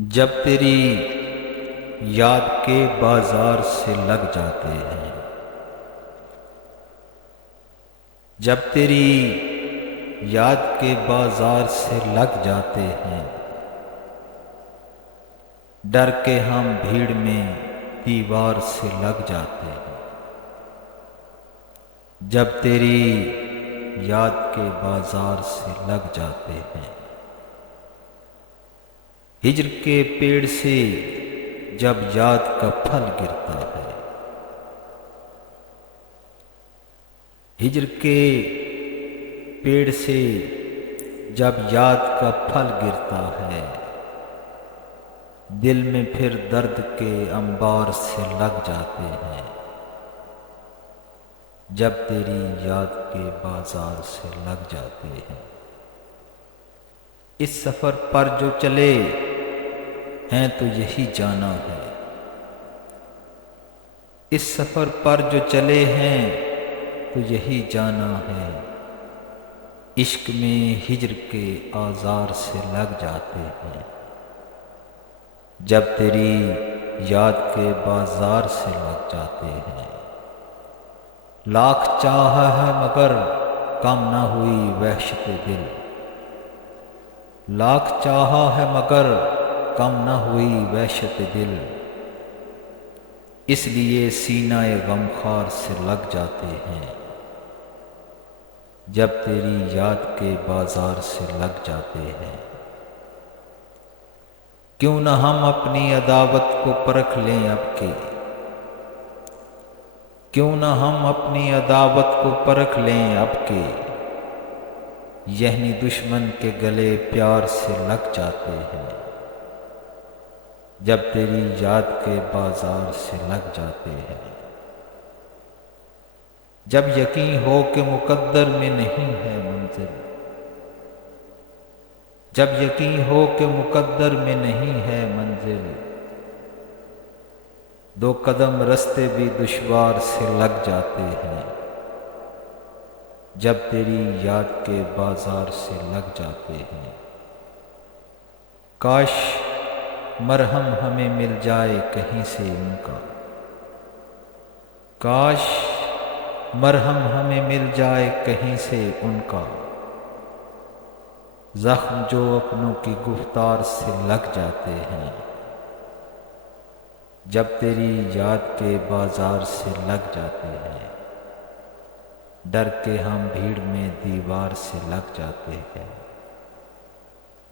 जब तेरी याद के बाजार से लग जाते हैं, जब तेरी याद के बाजार से लग जाते हैं, डर के हम भीड़ में दीवार से लग जाते हैं। जब तेरी याद के बाजार से लग जाते हैं, हिज्र के पेड़ से जब याद का फल गिरता है, हिज्र के पेड़ से जब याद का फल गिरता है, दिल में फिर दर्द के अंबार से लग जाते हैं। जब तेरी याद के बाजार से लग जाते हैं, इस सफर पर जो चले हैं तो यही जाना है, इस सफर पर जो चले हैं तो यही जाना है। इश्क में हिज्र के आज़ार से लग जाते हैं, जब तेरी याद के बाजार से लग जाते हैं। लाख चाहा है मगर कम न हुई वहशत दिल, लाख चाहा है मगर कम न हुई वहशत दिल, इसलिए सीनाए गमखार से लग जाते हैं, जब तेरी याद के बाजार से लग जाते हैं। क्यों न हम अपनी अदावत को परख लें अब के, क्यों न हम अपनी अदावत को परख लें अब के, यहनी दुश्मन के गले प्यार से लग जाते हैं, जब तेरी याद के बाजार से लग जाते हैं। जब यकीन हो कि मुकद्दर में नहीं है मंजिल, जब यकीन हो कि मुकद्दर में नहीं है मंजिल, दो कदम रास्ते भी दुश्वार से लग जाते हैं, जब तेरी याद के बाजार से लग जाते हैं। काश मरहम हमें मिल जाए कहीं से उनका, काश मरहम हमें मिल जाए कहीं से उनका, जख्म जो अपनों की गुफ्तार से लग जाते हैं, जब तेरी याद के बाजार से लग जाते हैं। डर के हम भीड़ में दीवार से लग जाते हैं,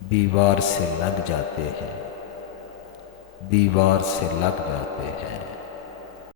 दीवार से लग जाते हैं, दीवार से लग जाते हैं।